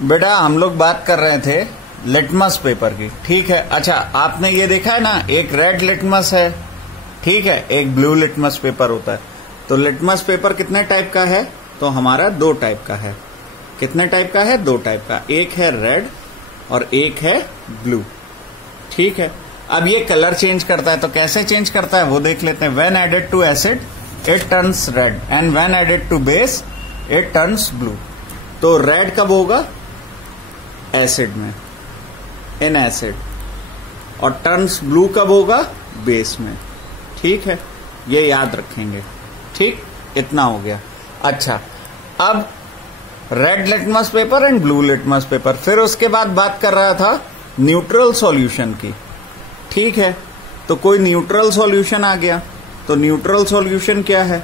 बेटा हम लोग बात कर रहे थे लिटमस पेपर की, ठीक है। अच्छा, आपने ये देखा है ना, एक रेड लिटमस है, ठीक है, एक ब्लू लिटमस पेपर होता है। तो लिटमस पेपर कितने टाइप का है? तो हमारा 2 टाइप का है। कितने टाइप का है? 2 टाइप का। एक है रेड और एक है ब्लू, ठीक है। अब ये कलर चेंज करता है, तो कैसे चेंज करता है वो देख लेते हैं। When added to acid it turns red and when added to base it turns blue. तो रेड कब होगा? एसिड में, इन एसिड, और टर्न्स ब्लू कब होगा? बेस में, ठीक है। ये याद रखेंगे, ठीक। इतना हो गया। अच्छा, अब red litmus paper and blue litmus paper. फिर उसके बाद बात कर रहा था न्यूट्रल सॉल्यूशन की, ठीक है। तो कोई न्यूट्रल सॉल्यूशन आ गया, तो न्यूट्रल सॉल्यूशन क्या है?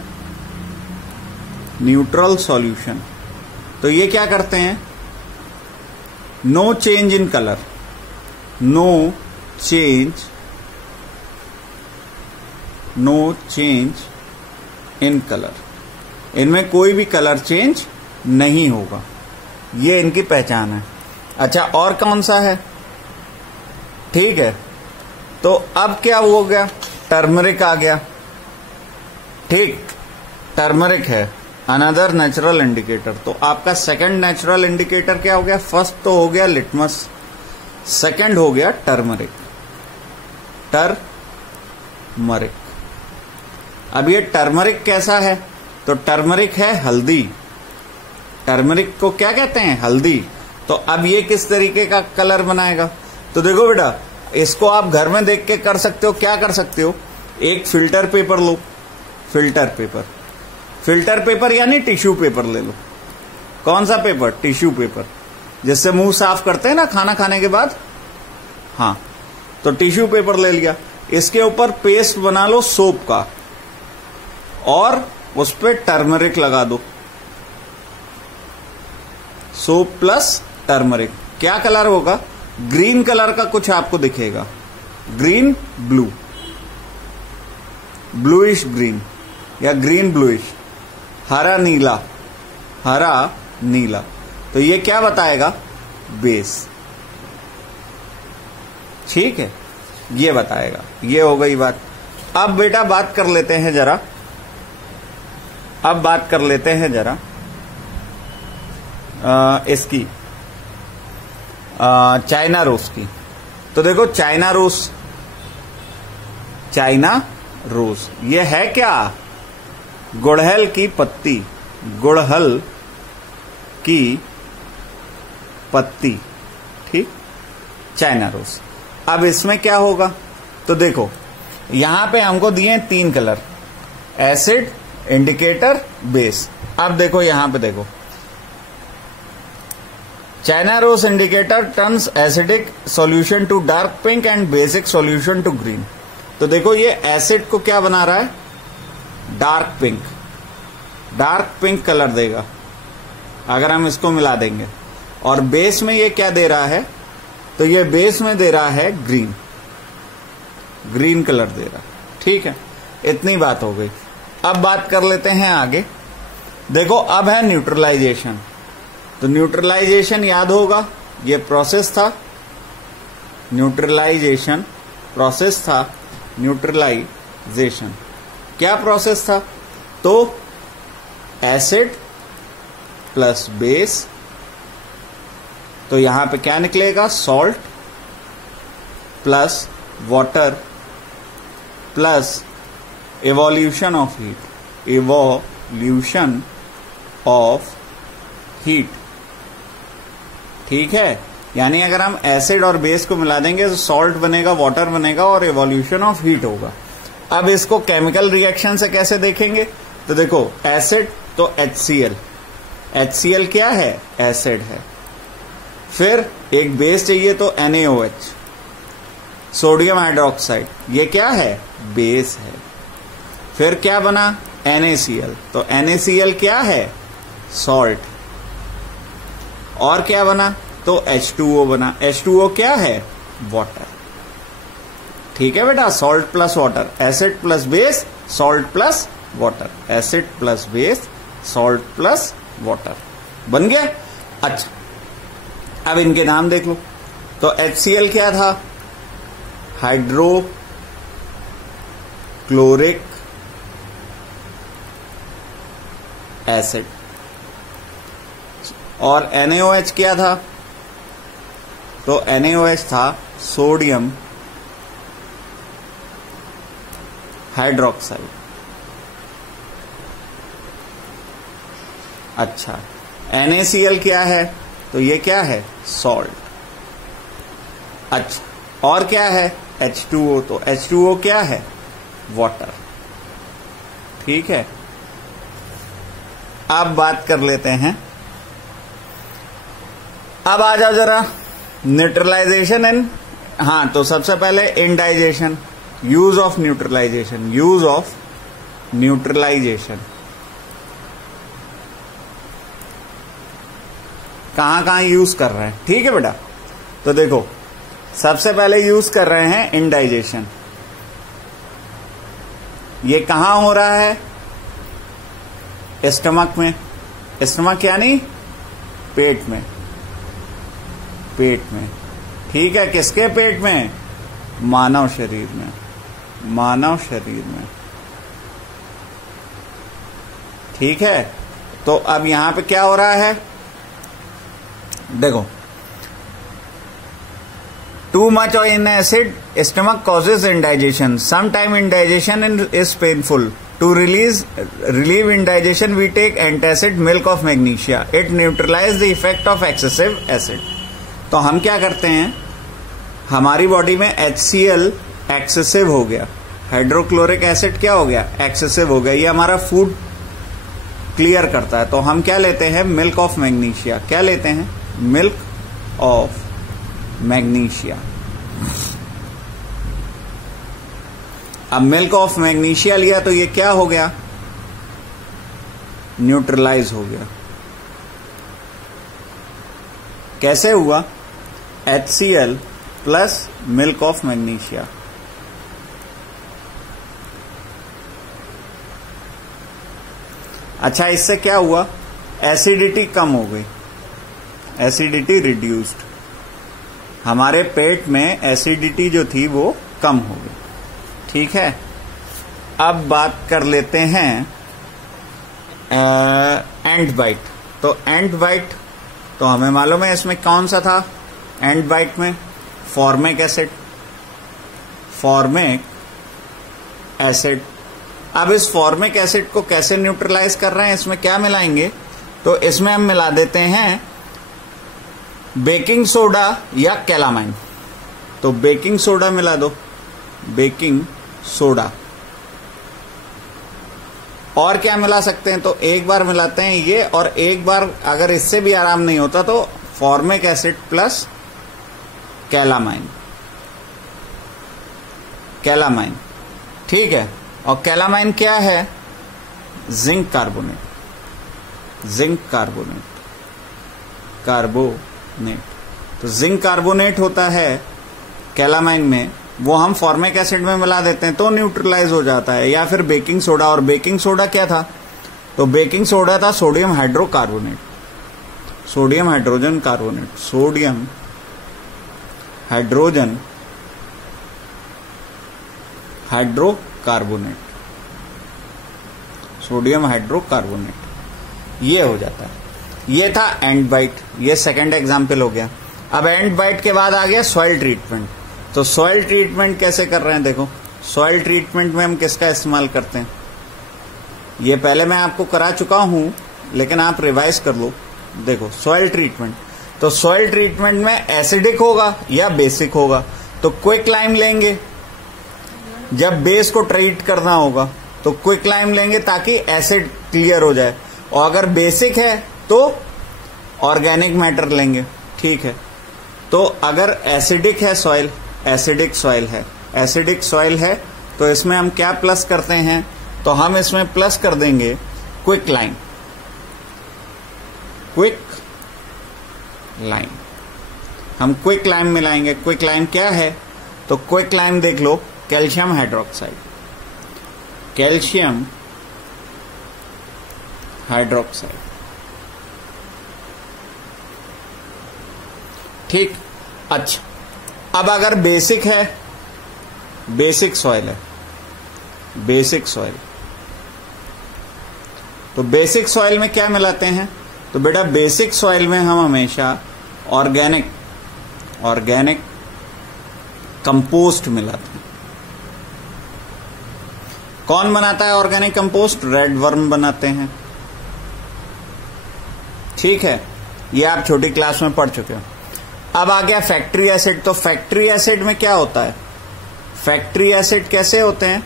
न्यूट्रल सॉल्यूशन, तो ये क्या करते हैं? No change in colour, no change in colour, इनमें कोई भी कलर चेंज नहीं होगा, ये इनकी पहचान है। अच्छा, और कौन सा है? ठीक है, तो अब क्या हो गया? टर्मरिक आ गया, ठीक। टर्मरिक है अनदर नेचुरल इंडिकेटर। तो आपका सेकंड नेचुरल इंडिकेटर क्या हो गया? फर्स्ट तो हो गया लिटमस, सेकंड हो गया टर्मरिक। टर्मरिक, अब ये टर्मरिक कैसा है? तो टर्मरिक है हल्दी। टर्मरिक को क्या कहते हैं? हल्दी। तो अब ये किस तरीके का कलर बनाएगा? तो देखो बेटा, इसको आप घर में देख के कर सकते हो। क्या कर सकते हो? एक फिल्टर पेपर लो, फिल्टर पेपर, फिल्टर पेपर यानी टिश्यू पेपर ले लो। कौन सा पेपर? टिश्यू पेपर, जिससे मुंह साफ करते हैं ना खाना खाने के बाद। हाँ, तो टिश्यू पेपर ले लिया, इसके ऊपर पेस्ट बना लो सोप का और उस पर टर्मरिक लगा दो। सोप प्लस टर्मरिक, क्या कलर होगा? ग्रीन कलर का कुछ आपको दिखेगा, ग्रीन ब्लू, ब्लूइश ग्रीन या ग्रीन ब्लूइश, हरा नीला, हरा नीला। तो ये क्या बताएगा? बेस, ठीक है, ये बताएगा। ये हो गई बात। अब बेटा बात कर लेते हैं जरा, अब बात कर लेते हैं जरा इसकी चाइना रोज की। तो देखो चाइना रोज, चाइना रोज ये है क्या? गुड़हल की पत्ती, गुड़हल की पत्ती, ठीक, चाइना रोज। अब इसमें क्या होगा? तो देखो यहां पे हमको दिए 3 कलर, एसिड, इंडिकेटर, बेस। अब देखो यहां पे देखो, China rose indicator turns acidic solution to dark pink and basic solution to green. तो देखो ये एसिड को क्या बना रहा है? Dark pink, dark pink colour देगा अगर हम इसको मिला देंगे। और बेस में ये क्या दे रहा है? तो ये बेस में दे रहा है ग्रीन, ग्रीन कलर दे रहा है, ठीक है। इतनी बात हो गई। अब बात कर लेते हैं आगे। देखो अब है न्यूट्रलाइजेशन। तो न्यूट्रलाइजेशन याद होगा, ये प्रोसेस था, न्यूट्रलाइजेशन प्रोसेस था। न्यूट्रलाइजेशन क्या प्रोसेस था? तो एसिड प्लस बेस, तो यहां पे क्या निकलेगा? Salt plus water plus evolution of heat, evolution of heat, ठीक है। यानी अगर हम एसिड और बेस को मिला देंगे तो सॉल्ट बनेगा, वाटर बनेगा और इवोल्यूशन ऑफ हीट होगा। अब इसको केमिकल रिएक्शन से कैसे देखेंगे? तो देखो एसिड तो HCl, HCl क्या है? एसिड है। फिर एक बेस चाहिए तो NaOH, सोडियम हाइड्रोक्साइड, ये क्या है? बेस है। फिर क्या बना? NaCl, तो NaCl क्या है? सॉल्ट। और क्या बना? तो H2O बना, H2O क्या है? वाटर, ठीक है बेटा। Salt plus water, acid plus base, salt plus water, acid plus base, salt plus water, बन गया। अच्छा, अब इनके नाम देख लो। तो HCl क्या था? Hydrochloric acid. और NaOH क्या था? तो NaOH था सोडियम हाइड्रोक्साइड। अच्छा, NaCl क्या है? तो ये क्या है? सॉल्ट। अच्छा, और क्या है? H2O। तो H2O क्या है? वाटर। ठीक है, अब बात कर लेते हैं। अब आ जाओ जरा न्यूट्रलाइजेशन एंड, हाँ, तो सबसे पहले indigestion, use of neutralisation. Use of neutralisation कहां यूज कर रहे हैं? ठीक है बेटा, तो देखो सबसे पहले यूज कर रहे हैं इंडाइजेशन। ये कहां हो रहा है? स्टमक में। स्टमक यानी पेट में। पेट में, ठीक है। किसके पेट में? मानव शरीर में। मानव शरीर में, ठीक है। तो अब यहां पे क्या हो रहा है? देखो, too much of in acid stomach causes indigestion. Sometime indigestion is painful. To relieve indigestion we take antacid milk of magnesia. It neutralize the effect of excessive acid. तो हम क्या करते हैं? हमारी बॉडी में HCl एक्सेसिव हो गया, hydrochloric acid क्या हो गया? एक्सेसिव हो गया। ये हमारा फूड क्लियर करता है। तो हम क्या लेते हैं? Milk of magnesia. क्या लेते हैं? Milk of magnesia. अब मिल्क ऑफ मैग्नीशिया लिया तो ये क्या हो गया? न्यूट्रलाइज हो गया। कैसे हुआ? HCl plus milk of magnesia. अच्छा, इससे क्या हुआ? एसिडिटी कम हो गई। Acidity reduced. हमारे पेट में एसिडिटी जो थी वो कम हो गई। ठीक है, अब बात कर लेते हैं एंट बाइट। तो एंट बाइट तो हमें मालूम है इसमें कौन सा था? एंट बाइट में फॉर्मिक एसिड। Formic acid. अब इस फॉर्मिक एसिड को कैसे न्यूट्रलाइज कर रहे हैं? इसमें क्या मिलाएंगे? तो इसमें हम मिला देते हैं बेकिंग सोडा या कैलामाइन। तो बेकिंग सोडा मिला दो, बेकिंग सोडा। और क्या मिला सकते हैं? तो एक बार मिलाते हैं ये, और एक बार अगर इससे भी आराम नहीं होता तो formic acid plus calamine. Calamine, ठीक है। और कैलामाइन क्या है? Zinc carbonate. Zinc carbonate, carbonate. तो जिंक कार्बोनेट होता है कैलामाइन में, वो हम फॉर्मिक एसिड में मिला देते हैं तो न्यूट्रलाइज हो जाता है। या फिर बेकिंग सोडा। और बेकिंग सोडा क्या था? तो बेकिंग सोडा था sodium hydrocarbonate. Sodium hydrogen carbonate. Sodium hydrogen hydrocarbonate. Sodium hydrocarbonate, ये हो जाता है। ये था एंट बाइट। ये सेकंड एग्जाम्पल हो गया। अब एंट बाइट के बाद आ गया सॉइल ट्रीटमेंट। तो सॉइल ट्रीटमेंट कैसे कर रहे हैं? देखो, सॉइल ट्रीटमेंट में हम किसका इस्तेमाल करते हैं? ये पहले मैं आपको करा चुका हूं, लेकिन आप रिवाइज कर लो। देखो, सॉइल ट्रीटमेंट, तो सॉइल ट्रीटमेंट में एसिडिक होगा या बेसिक होगा? तो क्विक लाइम लेंगे। जब बेस को ट्रीट करना होगा तो क्विक लाइम लेंगे ताकि एसिड क्लियर हो जाए। और अगर बेसिक है तो ऑर्गेनिक मैटर लेंगे। ठीक है, तो अगर एसिडिक है सॉइल, एसिडिक सॉइल है, एसिडिक सॉइल है, तो इसमें हम क्या प्लस करते हैं? तो हम इसमें प्लस कर देंगे क्विक लाइम। क्विक लाइम, हम क्विक लाइम मिलाएंगे। क्विक लाइम क्या है? तो क्विक लाइम देख लो, कैल्शियम हाइड्रोक्साइड। Calcium hydroxide. ठीक। अच्छा, अब अगर बेसिक है, बेसिक सॉइल है, बेसिक सॉइल, तो बेसिक सॉइल में क्या मिलाते हैं? तो बेटा बेसिक सॉइल में हम हमेशा ऑर्गेनिक कंपोस्ट मिलाते हैं। कौन बनाता है ऑर्गेनिक कंपोस्ट? रेड वर्म बनाते हैं। ठीक है, ये आप छोटी क्लास में पढ़ चुके हो। अब आ गया फैक्ट्री एसिड। तो फैक्ट्री एसिड में क्या होता है? फैक्ट्री एसिड कैसे होते हैं?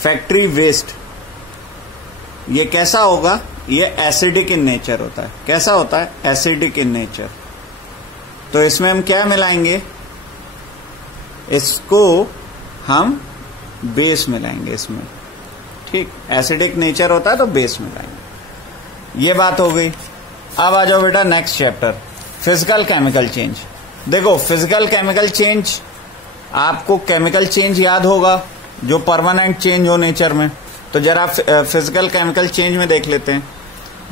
फैक्ट्री वेस्ट, ये कैसा होगा? ये एसिडिक इन नेचर होता है। कैसा होता है? Acidic in nature. तो इसमें हम क्या मिलाएंगे? इसको हम बेस मिलाएंगे इसमें। ठीक, एसिडिक नेचर होता है तो बेस मिलाएंगे। ये बात हो गई। अब आ जाओ बेटा next chapter, physical chemical change. देखो फिजिकल केमिकल चेंज, आपको केमिकल चेंज याद होगा जो परमानेंट चेंज हो नेचर में। तो जरा फिजिकल केमिकल चेंज में देख लेते हैं।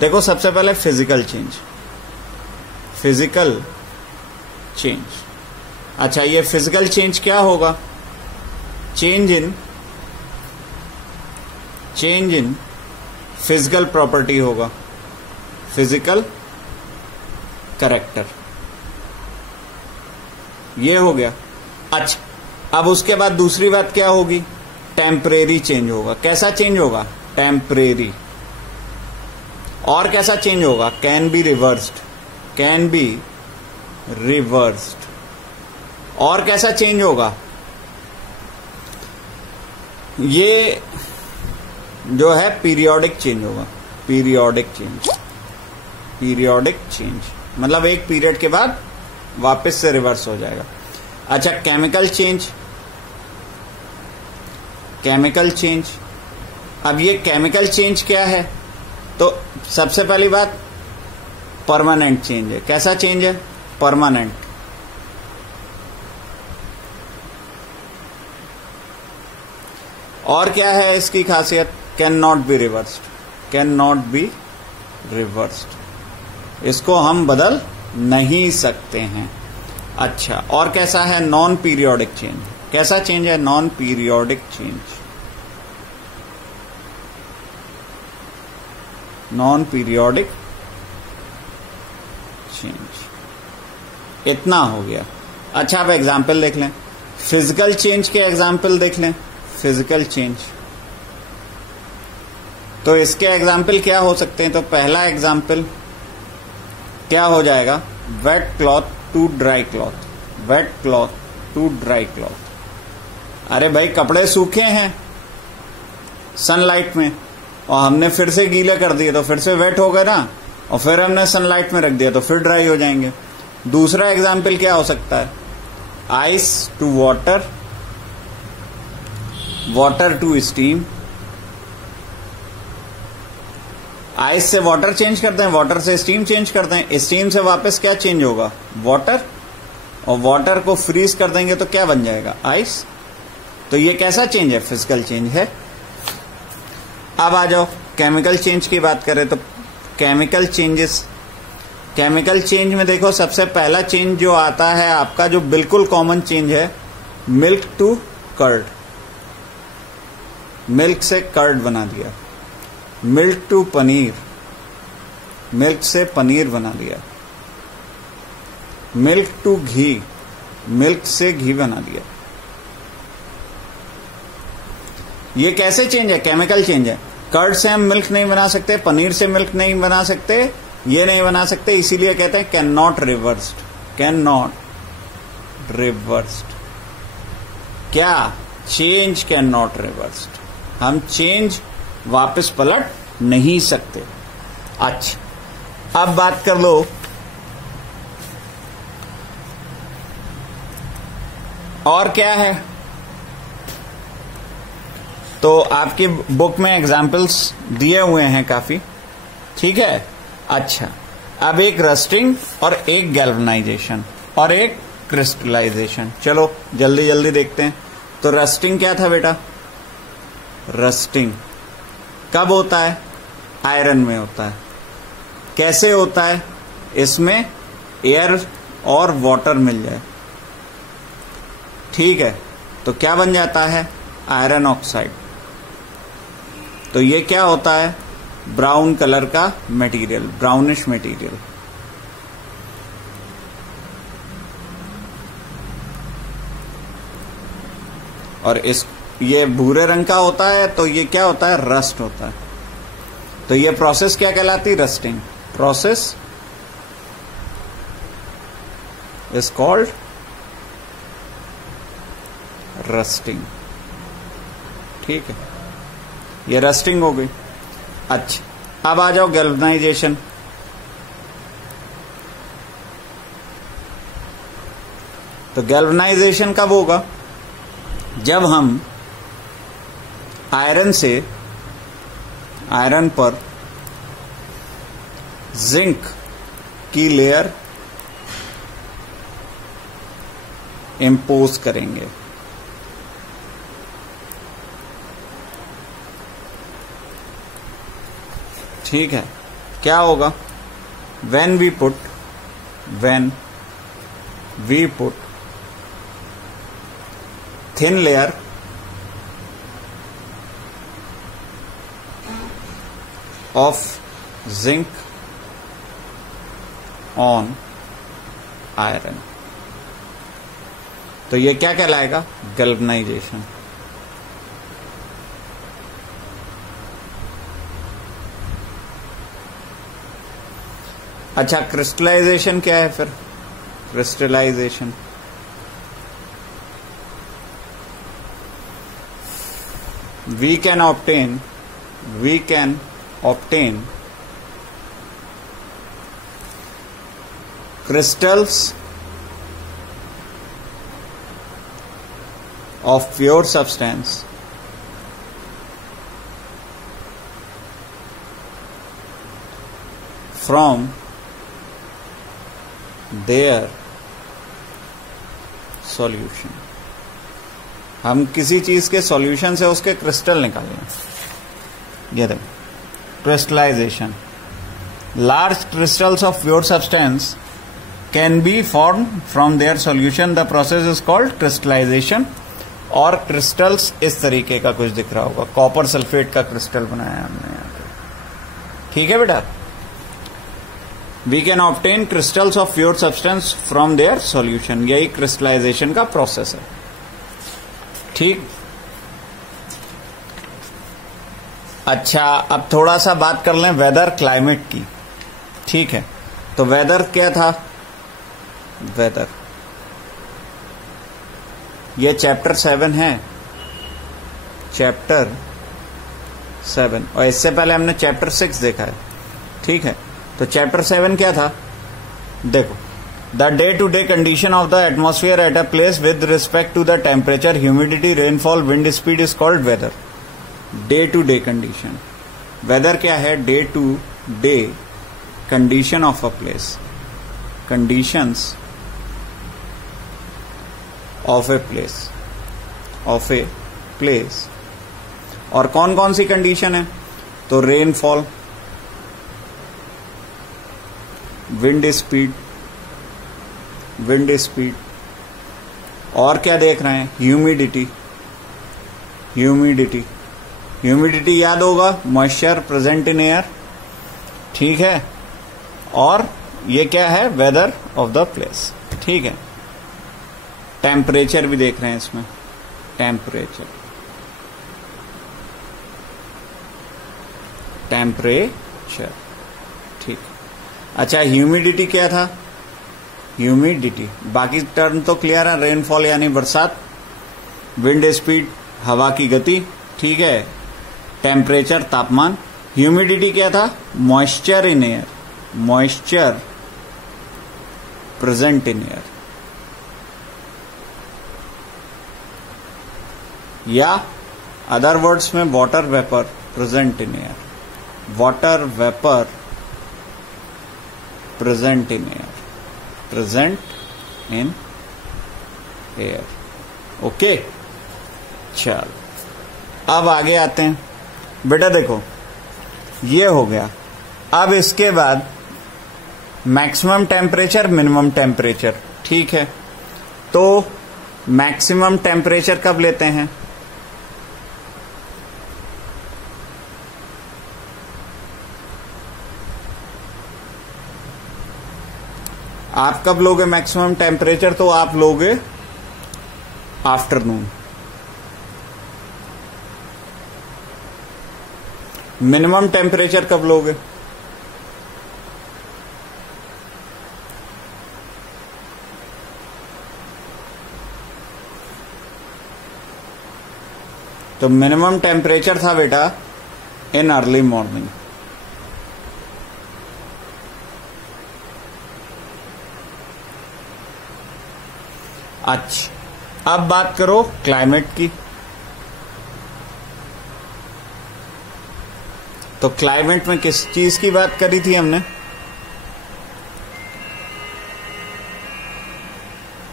देखो सबसे पहले फिजिकल चेंज, फिजिकल चेंज। अच्छा, ये फिजिकल चेंज क्या होगा? चेंज इन फिजिकल प्रॉपर्टी होगा, फिजिकल कैरेक्टर, ये हो गया। अच्छा, अब उसके बाद दूसरी बात क्या होगी? टेम्परेरी चेंज होगा। कैसा चेंज होगा? टेम्परेरी। और कैसा चेंज होगा? Can be reversed, can be reversed. और कैसा चेंज होगा? ये जो है पीरियोडिक चेंज होगा, पीरियोडिक चेंज, पीरियोडिक चेंज मतलब एक पीरियड के बाद वापस से रिवर्स हो जाएगा। अच्छा, केमिकल चेंज, केमिकल चेंज। अब ये केमिकल चेंज क्या है? तो सबसे पहली बात परमानेंट चेंज है। कैसा चेंज है? परमानेंट। और क्या है इसकी खासियत? Can not be reversed, can not be reversed, इसको हम बदल नहीं सकते हैं। अच्छा, और कैसा है? Non periodic change. कैसा चेंज है? Non periodic change, non periodic change. इतना हो गया। अच्छा, अब एग्जाम्पल देख लें, फिजिकल चेंज के एग्जाम्पल देख लें। फिजिकल चेंज, तो इसके एग्जाम्पल क्या हो सकते हैं? तो पहला एग्जाम्पल क्या हो जाएगा? Wet cloth to dry cloth, wet cloth to dry cloth. अरे भाई कपड़े सूखे हैं सनलाइट में और हमने फिर से गीले कर दिए तो फिर से वेट हो गए ना, और फिर हमने सनलाइट में रख दिया तो फिर ड्राई हो जाएंगे। दूसरा एग्जाम्पल क्या हो सकता है? Ice to water, water to steam. Ice से वाटर चेंज करते हैं, वाटर से स्टीम चेंज करते हैं, स्टीम से वापस क्या चेंज होगा? वाटर, और वाटर को फ्रीज कर देंगे तो क्या बन जाएगा? आइस। तो ये कैसा चेंज है? फिजिकल चेंज है। अब आ जाओ केमिकल चेंज की बात करें तो केमिकल चेंजेस, केमिकल चेंज में देखो सबसे पहला चेंज जो आता है आपका, जो बिल्कुल कॉमन चेंज है, मिल्क टू कर्ड। मिल्क से कर्ड बना दिया। मिल्क टू पनीर, मिल्क से पनीर बना दिया। मिल्क टू घी, मिल्क से घी बना दिया। ये कैसे चेंज है? केमिकल चेंज है। कर्ड से हम मिल्क नहीं बना सकते, पनीर से मिल्क नहीं बना सकते, ये नहीं बना सकते, इसीलिए कहते हैं can not reversed, can not reversed. क्या? चेंज कैन नॉट रिवर्स्ड, हम चेंज वापस पलट नहीं सकते। अच्छा, अब बात कर लो और क्या है। तो आपकी बुक में एग्जाम्पल्स दिए हुए हैं काफी, ठीक है। अच्छा, अब एक रस्टिंग और एक गैल्वेनाइजेशन और एक क्रिस्टलाइजेशन। चलो जल्दी जल्दी देखते हैं। तो रस्टिंग क्या था बेटा? रस्टिंग कब होता है? आयरन में होता है। कैसे होता है? इसमें एयर और वाटर मिल जाए, ठीक है, तो क्या बन जाता है? Iron oxide. तो ये क्या होता है? ब्राउन कलर का मटेरियल, ब्राउनिश मटेरियल। और ये भूरे रंग का होता है, तो ये क्या होता है? रस्ट होता है। तो ये प्रोसेस क्या कहलाती? Rusting. Process is called rusting, ठीक है, ये रस्टिंग हो गई। अच्छा, अब आ जाओ गैल्वेनाइजेशन। तो गैल्वेनाइजेशन कब होगा? जब हम आयरन पर जिंक की लेयर इंपोज करेंगे। ठीक है, क्या होगा? when we put thin layer of zinc on iron, तो ये क्या कहलाएगा? गैल्वेनाइजेशन। अच्छा, क्रिस्टलाइजेशन क्या है फिर? Crystallisation we can obtain crystals of pure substance from their solution। हम किसी चीज के सॉल्यूशन से उसके क्रिस्टल निकालेंगे। ये देखो, crystallisation. Large crystals of pure substance can be form from their solution, the process is called crystallisation. और क्रिस्टल्स इस तरीके का कुछ दिख रहा होगा, कॉपर सल्फेट का क्रिस्टल बनाया हमने यहाँ पे, ठीक है बेटा। We can obtain crystals of pure substance from their solution, यही क्रिस्टलाइजेशन का प्रोसेस है, ठीक। अच्छा, अब थोड़ा सा बात कर लें वेदर क्लाइमेट की, ठीक है। तो वेदर क्या था? वेदर, ये चैप्टर 7 है, चैप्टर 7, और इससे पहले हमने चैप्टर 6 देखा है, ठीक है। तो चैप्टर 7 क्या था? देखो, the day-to-day condition of the atmosphere at a place with respect to the temperature, humidity, rainfall, wind speed is called weather. Day-to-day condition. Weather क्या है? Day-to-day condition of a place. Conditions of a place. Of a place. और कौन कौन सी condition है? तो rainfall, wind speed, और क्या देख रहे हैं? ह्यूमिडिटी याद होगा, मॉइस्चर प्रेजेंट इन एयर, ठीक है। और ये क्या है? वेदर ऑफ द प्लेस, ठीक है। टेम्परेचर भी देख रहे हैं इसमें, टेम्परेचर, ठीक। अच्छा, ह्यूमिडिटी क्या था? ह्यूमिडिटी, बाकी टर्म तो क्लियर है, रेनफॉल यानी बरसात, विंड स्पीड हवा की गति, ठीक है। टेम्परेचर तापमान, ह्यूमिडिटी क्या था? Moisture in air, moisture present in air, या अदर वर्ड्स में water vapour present in air, water vapour present in air, present in air, okay. चल, अब आगे आते हैं बेटा। देखो, ये हो गया। अब इसके बाद मैक्सिमम टेम्परेचर, मिनिमम टेम्परेचर, ठीक है। तो मैक्सिमम टेम्परेचर कब लेते हैं? आप कब लोगे मैक्सिमम टेम्परेचर? तो आप लोगे आफ्टरनून। मिनिमम टेम्परेचर कब लोगे? तो मिनिमम टेम्परेचर था बेटा इन अर्ली मॉर्निंग। अच्छा, अब बात करो क्लाइमेट की। तो क्लाइमेट में किस चीज की बात करी थी हमने?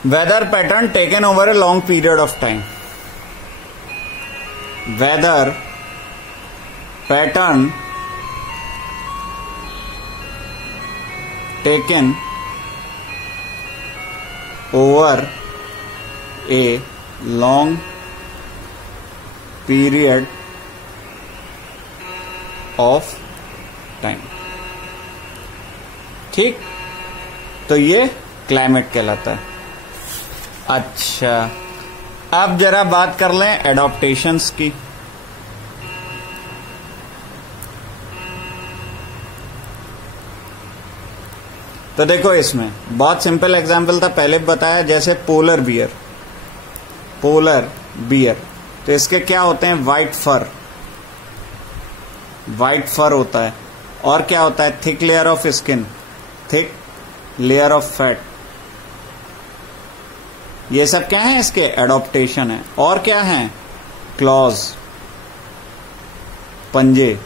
Weather pattern taken over a long period of time. Weather pattern taken over a long period of time, ठीक। तो ये क्लाइमेट कहलाता है। अच्छा, अब जरा बात कर लें एडॉप्टेशंस की। तो देखो, इसमें बहुत सिंपल एग्जांपल था, पहले बताया, जैसे पोलर बियर। पोलर बियर, तो इसके क्या होते हैं? वाइट फर, वाइट फर होता है। और क्या होता है? Thick layer of skin, thick layer of fat. ये सब क्या है? इसके एडॉप्टेशन है। और क्या है? क्लॉज, पंजे,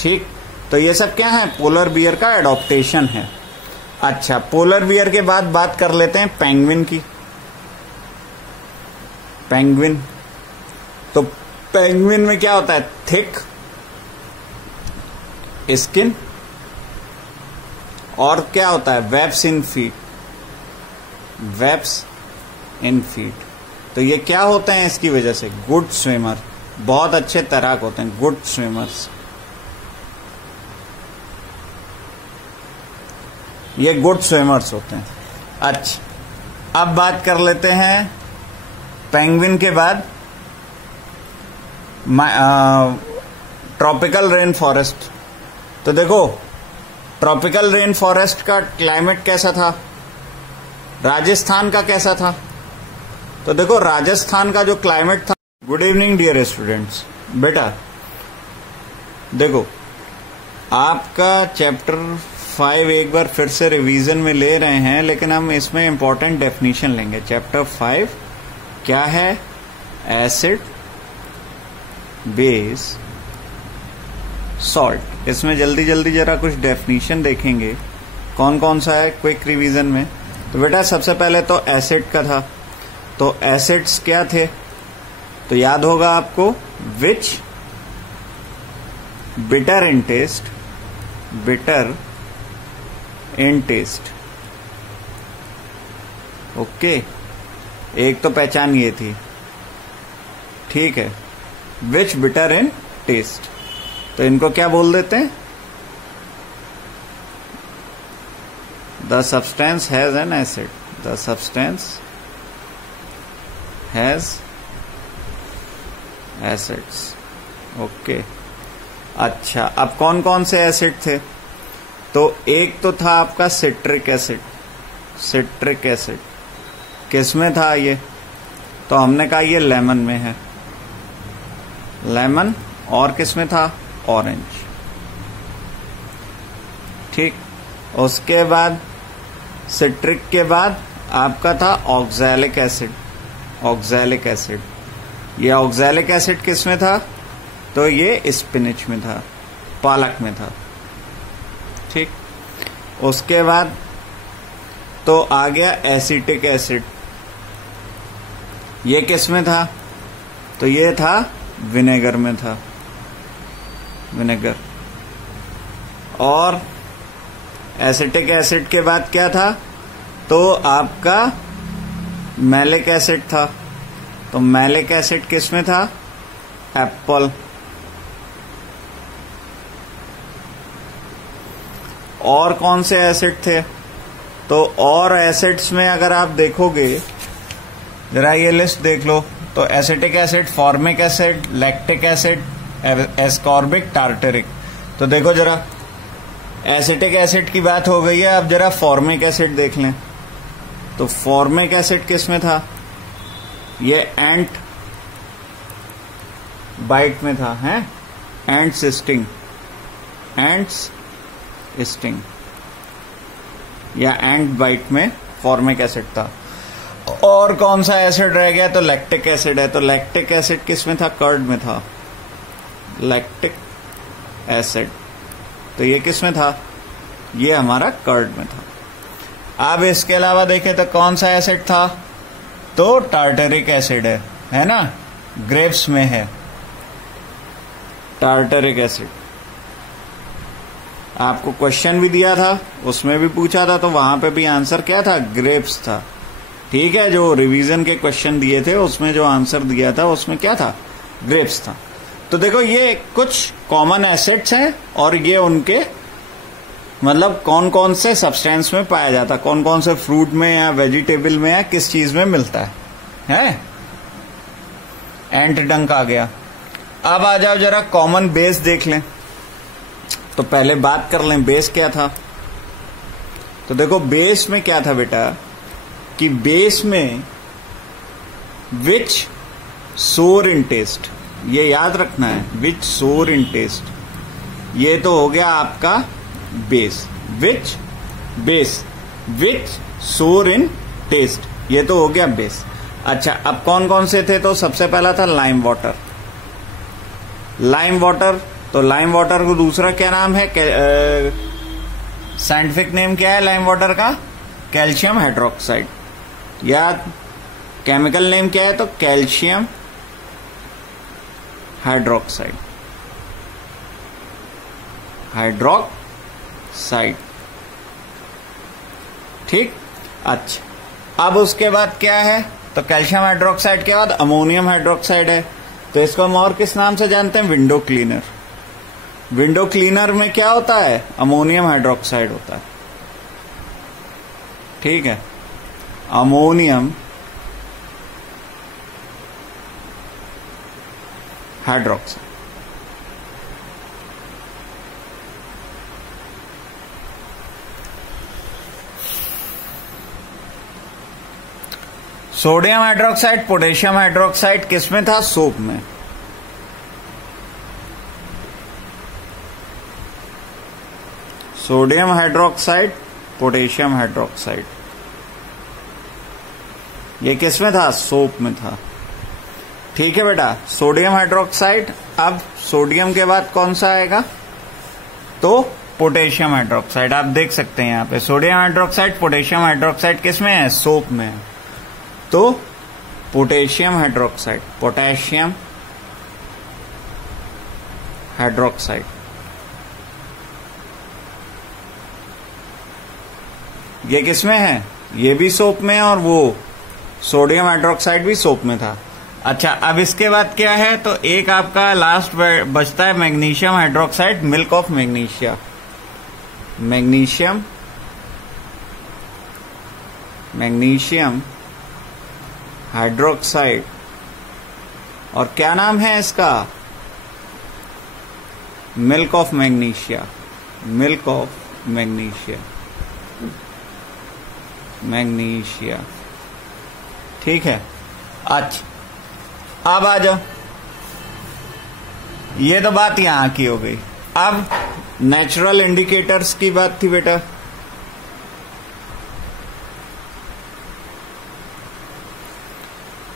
ठीक। तो ये सब क्या है? पोलर बियर का एडॉप्टेशन है। अच्छा, पोलर बियर के बाद बात कर लेते हैं पेंगुइन की। पेंगुइन, तो पेंगुइन में क्या होता है? थिक स्किन, और क्या होता है? Webs in feet, webs in feet. तो ये क्या होते हैं इसकी वजह से? गुड स्विमर, बहुत अच्छे तैराक होते हैं, गुड स्विमर्स। ये गुड स्विमर्स होते हैं। अच्छा, अब बात कर लेते हैं पेंगुइन के बाद ट्रॉपिकल रेन फॉरेस्ट। तो देखो, ट्रॉपिकल रेन फॉरेस्ट का क्लाइमेट कैसा था? राजस्थान का कैसा था? तो देखो, राजस्थान का जो क्लाइमेट था। Good evening dear students. बेटा देखो, आपका चैप्टर 5 एक बार फिर से रिवीजन में ले रहे हैं, लेकिन हम इसमें इंपॉर्टेंट डेफिनेशन लेंगे। चैप्टर 5 क्या है? Acid, base, salt. इसमें जल्दी जल्दी जरा कुछ डेफिनेशन देखेंगे, कौन कौन सा है क्विक रिवीजन में। तो बेटा सबसे पहले तो एसिड का था। तो एसिड्स क्या थे? तो याद होगा आपको, which bitter in taste, bitter in taste, okay. एक तो पहचान ये थी, ठीक है, विच बिटर इन टेस्ट। तो इनको क्या बोल देते हैं? The substance has an acid, the substance has acids, okay. अच्छा, अब कौन कौन से एसिड थे? तो एक तो था आपका सिट्रिक एसिड। सिट्रिक एसिड किस में था ये? तो हमने कहा ये लेमन में है, लेमन। और किस में था? ऑरेंज, ठीक। उसके बाद सिट्रिक के बाद आपका था ऑक्सैलिक एसिड। ऑक्सैलिक एसिड, ये ऑक्सैलिक एसिड किस में था? तो ये स्पिनिच में था, पालक में था, ठीक। उसके बाद तो आ गया एसिटिक एसिड। ये किस में था? तो ये था विनेगर में था, विनेगर। और एसिटिक एसिड के बाद क्या था? तो आपका मैलिक एसिड था। तो मैलिक एसिड किस में था? एप्पल। और कौन से एसिड थे? तो और एसिड्स में अगर आप देखोगे, जरा ये लिस्ट देख लो, तो acetic acid, formic acid, lactic acid, ascorbic, tartaric. तो देखो जरा, एसिटिक एसिड की बात हो गई है, अब जरा फॉर्मिक एसिड देख लें। तो फॉर्मिक एसिड किस में था? ये एंट बाइट में था, है? एंट्स स्टिंग, एंट्स स्टिंग या एंट बाइट में फॉर्मिक एसिड था। और कौन सा एसिड रह गया? तो लैक्टिक एसिड है। तो लैक्टिक एसिड किस में था? कर्ड में था, लैक्टिक एसिड। तो ये किस में था? ये हमारा कर्ड में था। अब इसके अलावा देखें तो कौन सा एसिड था? तो टार्टरिक एसिड है ना? ग्रेप्स में है टार्टरिक एसिड। आपको क्वेश्चन भी दिया था, उसमें भी पूछा था, तो वहां पे भी आंसर क्या था? ग्रेप्स था। ठीक है, जो रिवीजन के क्वेश्चन दिए थे उसमें जो आंसर दिया था उसमें क्या था? ग्रेप्स था। तो देखो, ये कुछ कॉमन एसिड्स हैं और ये उनके मतलब कौन कौन से सब्सटेंस में पाया जाता है, कौन कौन से फ्रूट में या वेजिटेबल में या किस चीज में मिलता है? एंट डंक आ गया। अब आ जाओ जरा कॉमन बेस देख लें। तो पहले बात कर लें बेस क्या था। तो देखो, बेस में क्या था बेटा, कि बेस में विच सोर इन टेस्ट, ये याद रखना है, विच सोर इन टेस्ट। ये तो हो गया आपका बेस, विच बेस, विच सोर इन टेस्ट, ये तो हो गया बेस। अच्छा, अब कौन कौन से थे? तो सबसे पहला था लाइम वाटर। लाइम वाटर, तो लाइम वाटर को दूसरा क्या नाम है? साइंटिफिक नेम क्या है लाइम वाटर का? Calcium hydroxide. या केमिकल नेम क्या है? तो कैल्शियम हाइड्रोक्साइड, हाइड्रोक्साइड। ठीक। अच्छा, अब उसके बाद क्या है? तो कैल्शियम हाइड्रोक्साइड के बाद अमोनियम हाइड्रोक्साइड है। तो इसको हम और किस नाम से जानते हैं? Window cleaner. विंडो क्लीनर में क्या होता है? अमोनियम हाइड्रोक्साइड होता है। ठीक है, ammonium hydroxide. Sodium hydroxide, potassium hydroxide किसमें था? सोप में। सोडियम हाइड्रोक्साइड, पोटेशियम हाइड्रोक्साइड, ये किसमें था? सोप में था। ठीक है बेटा, सोडियम हाइड्रोक्साइड। अब सोडियम के बाद कौन सा आएगा? तो पोटेशियम हाइड्रोक्साइड। आप देख सकते हैं यहां पे सोडियम हाइड्रोक्साइड, पोटेशियम हाइड्रोक्साइड किसमें है? सोप में है। तो पोटेशियम हाइड्रोक्साइड, पोटेशियम हाइड्रोक्साइड, ये किसमें है? ये भी सोप में है और वो सोडियम हाइड्रोक्साइड भी सोप में था। अच्छा, अब इसके बाद क्या है? तो एक आपका लास्ट बचता है magnesium hydroxide, milk of magnesia. Magnesium, magnesium hydroxide, और क्या नाम है इसका? Milk of magnesia, milk of magnesia, magnesia. ठीक है। अच्छा, अब आ जाओ, ये तो बात यहां की हो गई। अब नेचुरल इंडिकेटर्स की बात थी बेटा।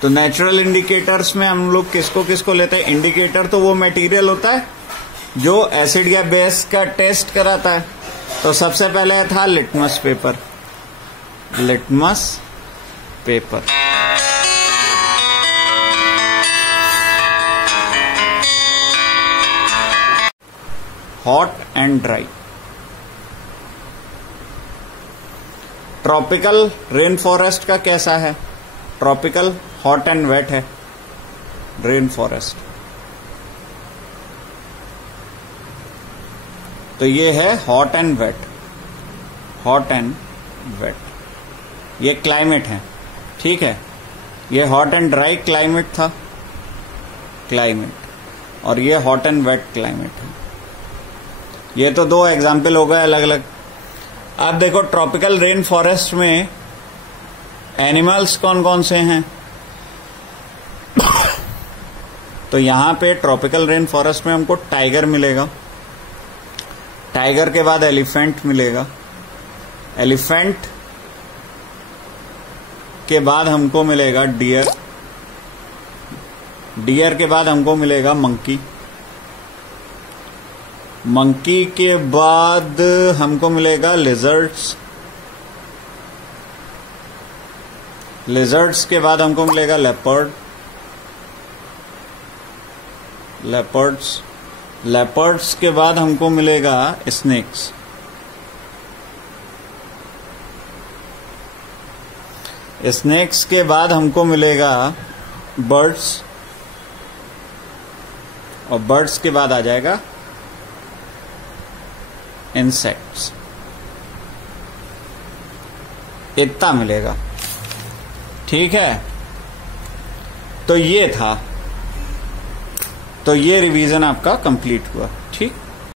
तो नेचुरल इंडिकेटर्स में हम लोग किसको किसको लेते हैं? इंडिकेटर तो वो मटेरियल होता है जो एसिड या बेस का टेस्ट कराता है। तो सबसे पहले था litmus paper, litmus paper. Hot and dry, tropical rain forest का कैसा है? ट्रॉपिकल हॉट एंड वेट है रेन फॉरेस्ट। तो ये है hot and wet, hot and wet, ये क्लाइमेट है, ठीक है। ये हॉट एंड ड्राई क्लाइमेट था, क्लाइमेट, और ये हॉट एंड वेट क्लाइमेट है। ये तो दो एग्जाम्पल हो गए अलग अलग। अब देखो ट्रॉपिकल रेन फॉरेस्ट में एनिमल्स कौन कौन से हैं? तो यहां पे ट्रॉपिकल रेन फॉरेस्ट में हमको टाइगर मिलेगा, टाइगर के बाद एलिफेंट मिलेगा, एलिफेंट के बाद हमको मिलेगा डियर, डियर के बाद हमको मिलेगा मंकी, मंकी के बाद हमको मिलेगा लिजर्ड्स, लिजर्ड्स के बाद हमको मिलेगा लेपर्ड, लेपर्ड्स, लेपर्ड्स के बाद हमको मिलेगा स्नेक्स, स्नेक्स के बाद हमको मिलेगा बर्ड्स, और बर्ड्स के बाद आ जाएगा इंसेक्ट्स। इतना मिलेगा, ठीक है। तो ये था, तो ये रिवीजन आपका कंप्लीट हुआ।